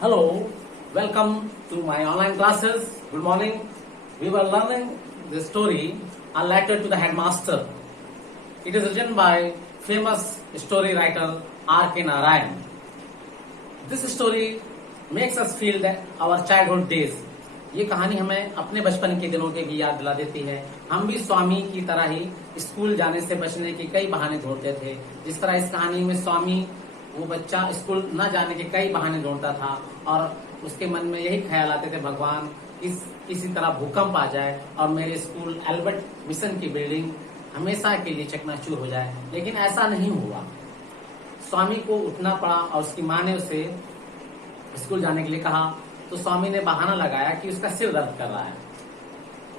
Hello, welcome to my online classes. Good morning. We were learning the story A Letter to the Headmaster. It is written by famous story writer R.K. Narayan. This story makes us feel that our childhood days. ये कहानी हमें अपने बचपन के दिनों की भी याद दिला देती है। हम भी स्वामी की तरह ही स्कूल जाने से बचने के कई बहाने ढूंढते थे। जिस तरह इस कहानी में स्वामी वो बच्चा स्कूल न जाने के कई बहाने ढूंढता था और उसके मन में यही ख्याल आते थे, भगवान किसी तरह भूकंप आ जाए और मेरे स्कूल एल्बर्ट मिशन की बिल्डिंग हमेशा के लिए चकनाचूर हो जाए। लेकिन ऐसा नहीं हुआ। स्वामी को उठना पड़ा और उसकी माँ ने उसे स्कूल जाने के लिए कहा तो स्वामी ने बहाना लगाया कि उसका सिर दर्द कर रहा है।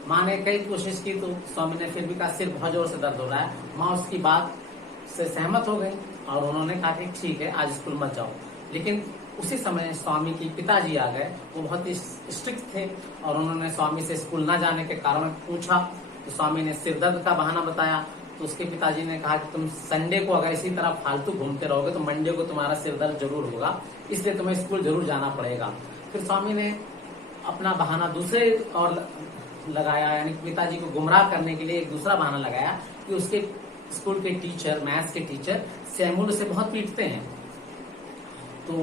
माँ ने कई कोशिश की तो स्वामी ने फिर भी कहा सिर बहुत जोर से दर्द हो रहा है। माँ उसकी बात से सहमत हो गई और उन्होंने कहा कि ठीक है, आज स्कूल मत जाओ। लेकिन उसी समय स्वामी के पिताजी आ गए। वो बहुत ही स्ट्रिक्ट थे और उन्होंने स्वामी से स्कूल न जाने के कारण पूछा तो स्वामी ने सिर दर्द का बहाना बताया। तो उसके पिताजी ने कहा कि तुम संडे को अगर इसी तरह फालतू घूमते रहोगे तो मंडे को तुम्हारा सिर दर्द जरूर होगा, इसलिए तुम्हें स्कूल जरूर जाना पड़ेगा। फिर स्वामी ने अपना बहाना दूसरे और लगाया, यानी पिताजी को गुमराह करने के लिए एक दूसरा बहाना लगाया कि उसके स्कूल के टीचर, मैथ्स के टीचर सैमुअल से बहुत पीटते हैं। तो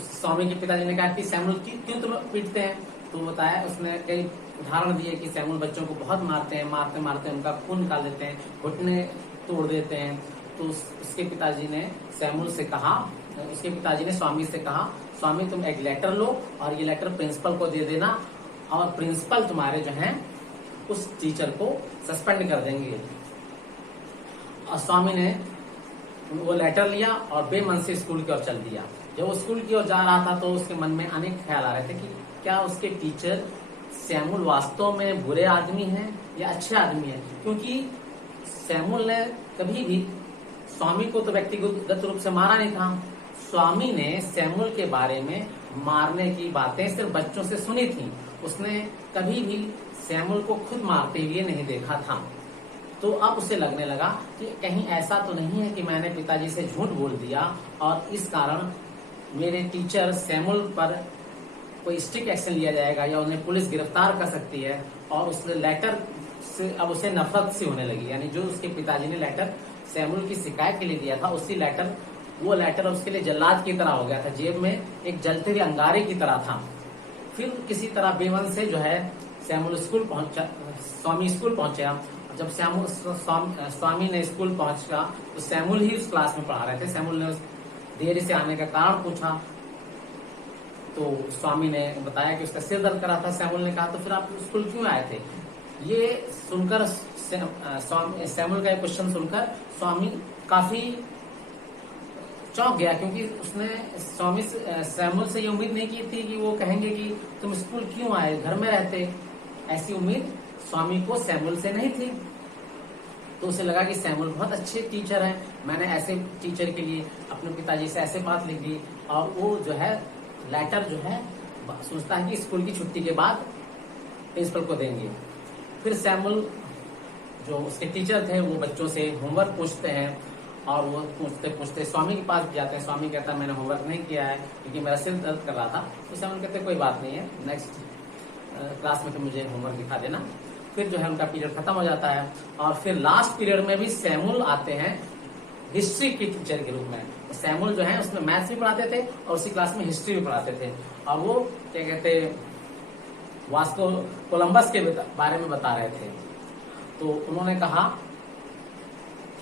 स्वामी के पिताजी ने कहा कि सैमुअल क्यों तुम पीटते हैं? तो बताया, उसने कई उदाहरण दिए कि सैमुअल बच्चों को बहुत मारते हैं, मारते मारते उनका खून निकाल देते हैं, घुटने तोड़ देते हैं। तो उसके पिताजी ने स्वामी से कहा स्वामी तुम एक लेटर लो और ये लेटर प्रिंसिपल को दे देना और प्रिंसिपल तुम्हारे जो हैं उस टीचर को सस्पेंड कर देंगे। और स्वामी ने वो लेटर लिया और बेमन से स्कूल की ओर चल दिया। जब वो स्कूल की ओर जा रहा था तो उसके मन में अनेक ख्याल आ रहे थे कि क्या उसके टीचर सैमुअल वास्तव में बुरे आदमी हैं या अच्छे आदमी हैं, क्योंकि सैमुअल ने कभी भी स्वामी को तो व्यक्तिगत रूप से मारा नहीं था। स्वामी ने सैमुअल के बारे में मारने की बातें सिर्फ बच्चों से सुनी थी। उसने कभी भी सैमुअल को खुद मारते हुए नहीं देखा था। तो अब उसे लगने लगा कि कहीं ऐसा तो नहीं है कि मैंने पिताजी से झूठ बोल दिया और इस कारण मेरे टीचर सैमुअल पर कोई स्ट्रिक्ट एक्शन लिया जाएगा या उन्हें पुलिस गिरफ्तार कर सकती है। और उस लेटर से अब उसे नफरत सी होने लगी, यानी जो उसके पिताजी ने लेटर सैमुअल की शिकायत के लिए दिया था वो लेटर उसके लिए जल्लाद की तरह हो गया था, जेब में एक जलते हुए अंगारे की तरह था। फिर किसी तरह बेमन से जो है सैमुअल स्वामी स्कूल पहुंचा। जब स्वामी ने स्कूल पहुंचा तो सैमुअल ही उस क्लास में पढ़ा रहे थे। सैमुअल ने देरी से आने का कारण पूछा तो स्वामी ने बताया कि उसका सिर दर्द कर रहा था। सैमुअल ने कहा तो फिर आप स्कूल क्यों आए थे? ये सुनकर सैमुअल का क्वेश्चन सुनकर स्वामी काफी चौंक गया, क्योंकि उसने सैमुअल से ये उम्मीद नहीं की थी कि वो कहेंगे कि तुम स्कूल क्यों आए, घर में रहते। ऐसी उम्मीद स्वामी को सैमुअल से नहीं थी। तो उसे लगा कि सैमुअल बहुत अच्छे टीचर हैं, मैंने ऐसे टीचर के लिए अपने पिताजी से ऐसे बात लिख दी। और वो जो है लेटर जो है सोचता है कि स्कूल की छुट्टी के बाद प्रिंसिपल को देंगे। फिर सैमुअल जो उसके टीचर थे वो बच्चों से होमवर्क पूछते हैं और वो पूछते पूछते स्वामी के पास जाते हैं। स्वामी कहता है मैंने होमवर्क नहीं किया है क्योंकि मेरा सिर दर्द कर रहा था। तो सैमुअल कहते कोई बात नहीं है, नेक्स्ट क्लास में तो मुझे होमवर्क दिखा देना। फिर जो है उनका पीरियड खत्म हो जाता है और फिर लास्ट पीरियड में भी सैमुअल आते हैं हिस्ट्री के टीचर के रूप में। तो सैमुअल जो है उसमें मैथ्स भी पढ़ाते थे और उसी क्लास में हिस्ट्री भी पढ़ाते थे। और वो क्या कहते वास्को कोलंबस के बारे में बता रहे थे। तो उन्होंने कहा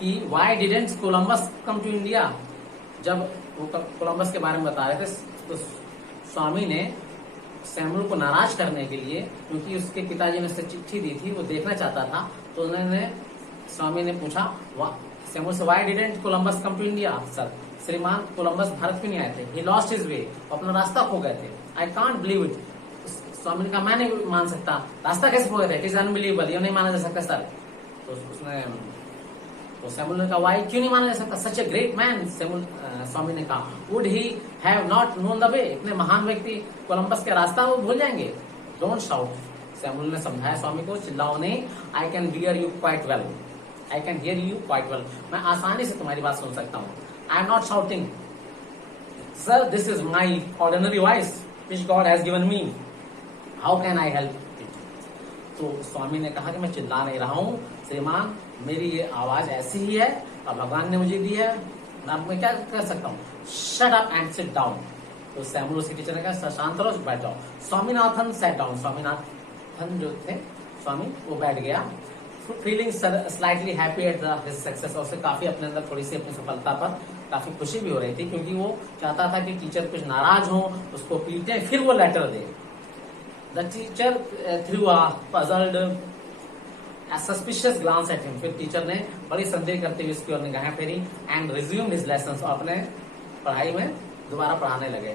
कि why didn't Columbus come to India. जब वो कोलंबस के बारे में बता रहे थे तो स्वामी ने सैमुअल को नाराज करने के लिए, क्योंकि उसके पिताजी ने उसे चिट्ठी दी थी, वो देखना चाहता था, तो स्वामी ने पूछा सैमुअल से why didn't Columbus come to India. Sir, श्रीमान कोलंबस भारत क्यों नहीं आए थे? ही लॉस्ट हिज वे, अपना रास्ता खो गए थे। I can't believe it. Swami ने कहा मैं नहीं मान सकता, रास्ता कैसे खो गए थे? इट इज अनबिलीवेबल, ये नहीं माना जा सकता सर। तो सैमुअल ने कहा वाई, क्यों नहीं माना जा सकता? सच ए ग्रेट मैन। स्वामी ने कहा would he have not known the way. इतने महान व्यक्ति कोलंबस के रास्ता वो भूल जाएंगे? Don't shout. सैमुअल ने समझाया स्वामी को, चिल्लाओ नहीं। I can hear you quite well, I can hear you quite well. मैं आसानी से तुम्हारी बात सुन सकता हूँ। I am not shouting. Sir this is my ordinary voice which God has given me, how can I help it. तो स्वामी ने कहा कि मैं चिल्ला नहीं रहा हूँ श्रीमान, मेरी ये आवाज ऐसी ही है और भगवान ने मुझे दी है, मैं क्या कर सकता हूँ, shut up and sit down. तो सैमुअल उसके टीचर ने कहा शांत रहो, बैठ जाओ। स्वामीनाथन सेट डाउन, स्वामीनाथन जो थे स्वामी वो बैठ गया, feeling slightly happy at his success, और उसे काफी अपने अंदर थोड़ी सी अपनी सफलता पर काफी खुशी भी हो रही थी, क्योंकि वो चाहता था कि टीचर कुछ नाराज हो, उसको पीटे, फिर वो लेटर दे। The teacher threw a puzzled suspicious glance at him, फिर टीचर ने बड़ी संदेह करते हुए उसकी ओर निगाहें फेरी, एंड रिज्यूम हिज लेसन्स, और अपने पढ़ाई में दोबारा पढ़ाने लगे।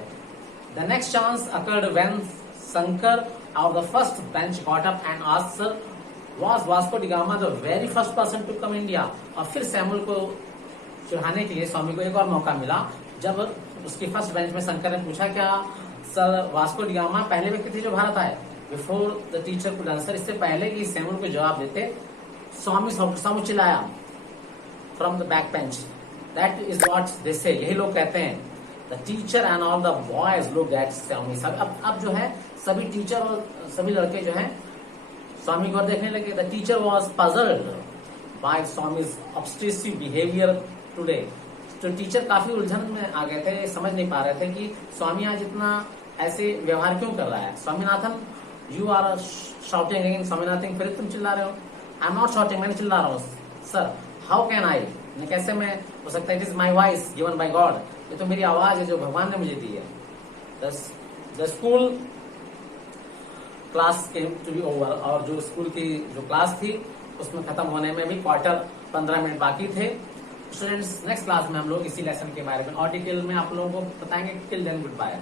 The next chance occurred when Shankar of the first bench got up and asked sir was Vasco da Gama the very first person to come India। और फिर सैमुअल को चिढ़ाने के लिए स्वामी को एक और मौका मिला, जब उसकी फर्स्ट बेंच में शंकर ने पूछा क्या सर वास्को डी गामा पहले व्यक्ति थे जो भारत आए। Before the teacher could answer, इससे पहले कि सैमुअल को जवाब देते स्वामी चिल्लाया from the back bench, that is what they say, यही लोग कहते हैं। The teacher and all the boys looked at Swami. अब जो है सभी टीचर और सभी लड़के जो है स्वामी को देखने लगे। The teacher was puzzled by Swami's obsessive behaviour today. तो टीचर काफी उलझन में आ गए थे, समझ नहीं पा रहे थे कि स्वामी आज इतना ऐसे व्यवहार क्यों कर रहा है। Swaminathan you are shouting again, Swaminathan फिर तुम चिल्ला रहे हो। आई एम नॉट शाउटिंग, मैंने चिल्ला रहा हूँ सर, हाउ कैन आई, कैसे मैं हो सकता है, it is my voice given by God, ये तो मेरी आवाज है जो भगवान ने मुझे दी है। The school class came to be over, और जो स्कूल की जो क्लास थी उसमें खत्म होने में भी क्वार्टर 15 मिनट बाकी थे। स्टूडेंट्स नेक्स्ट क्लास में हम लोग इसी लेसन के बारे में और डिटेल में आप लोगों को बताएंगे। Till then good bye.